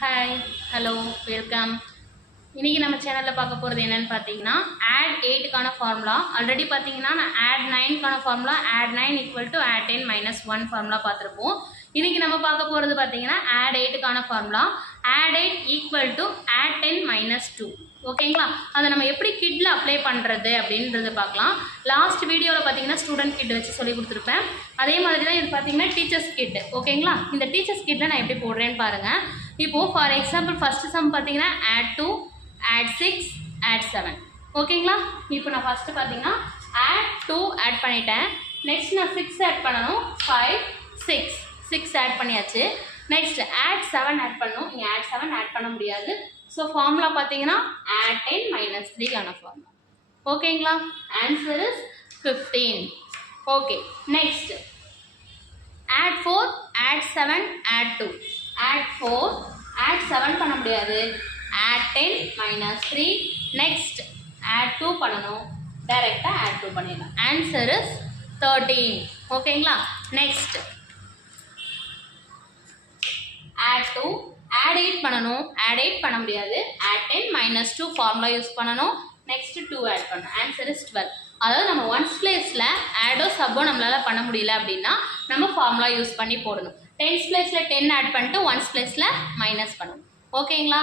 Hi hello welcome. இன்றைக்கி நம்ம சேனலில் பார்க்க போகிறது என்னென்னு பார்த்தீங்கன்னா add 8க்கான ஃபார்முலா. ஆல்ரெடி பார்த்தீங்கன்னா நான் add 9க்கான formula add 9 equal to add 10 minus 1 formula பார்த்துருப்போம். இன்றைக்கி நம்ம பார்க்க போகிறது பார்த்தீங்கன்னா add 8க்கான formula add 8 equal to add 10 minus 2. ஓகேங்களா? அதை நம்ம எப்படி கிட்டில் அப்ளை பண்ணுறது அப்படின்றத பார்க்கலாம். லாஸ்ட் வீடியோவில் பார்த்தீங்கன்னா ஸ்டூடெண்ட் கிட் வச்சு சொல்லி கொடுத்துருப்பேன். அதே மாதிரி தான் இது பார்த்தீங்கன்னா டீச்சர்ஸ் கிட். ஓகேங்களா? இந்த டீச்சர்ஸ் கிட்டில் நான் எப்படி போடுறேன்னு பாருங்கள். இப்போது ஃபார் எக்ஸாம்பிள் ஃபஸ்ட்டு சம் பார்த்தீங்கன்னா add 2 add 6 add 7. ஓகேங்களா? இப்போ நான் ஃபஸ்ட்டு பார்த்தீங்கன்னா add 2 ஆட் பண்ணிட்டேன். நெக்ஸ்ட் நான் 6 ஆட் பண்ணணும். 5 6 ஆட் பண்ணியாச்சு. நெக்ஸ்ட் add 7 ஆட் பண்ணணும். நீங்கள் add 7 ஆட் பண்ண முடியாது. ஸோ ஃபார்முலா பார்த்தீங்கன்னா add 10 மைனஸ் 3க்கான ஃபார்முலா. ஓகேங்களா? Answer is 15. Okay, next add 4 add 7 add 2. add 4 add 7 பண்ண முடியாது. add 10 minus 3. next add 2 பண்ணணும். டைரெக்டாக add 2 பண்ணிடலாம். Answer is 13. ஓகேங்களா? நெக்ஸ்ட் add 2 add 8 பண்ணணும். add 8 பண்ண முடியாது. add 10 minus 2 ஃபார்முலா யூஸ் பண்ணணும். நெக்ஸ்ட் 2 ஆட் பண்ணணும். Answer is 12. அதாவது நம்ம ஒன்ஸ் பிளேஸில் ஆடோ சப்போ நம்மளால் பண்ண முடியல அப்படின்னா நம்ம ஃபார்முலா யூஸ் பண்ணி போடணும். டென்ஸ் பிளேஸில் 10 ஆட் பண்ணிட்டு ஒன்ஸ் பிளேஸில் மைனஸ் பண்ணணும். ஓகேங்களா?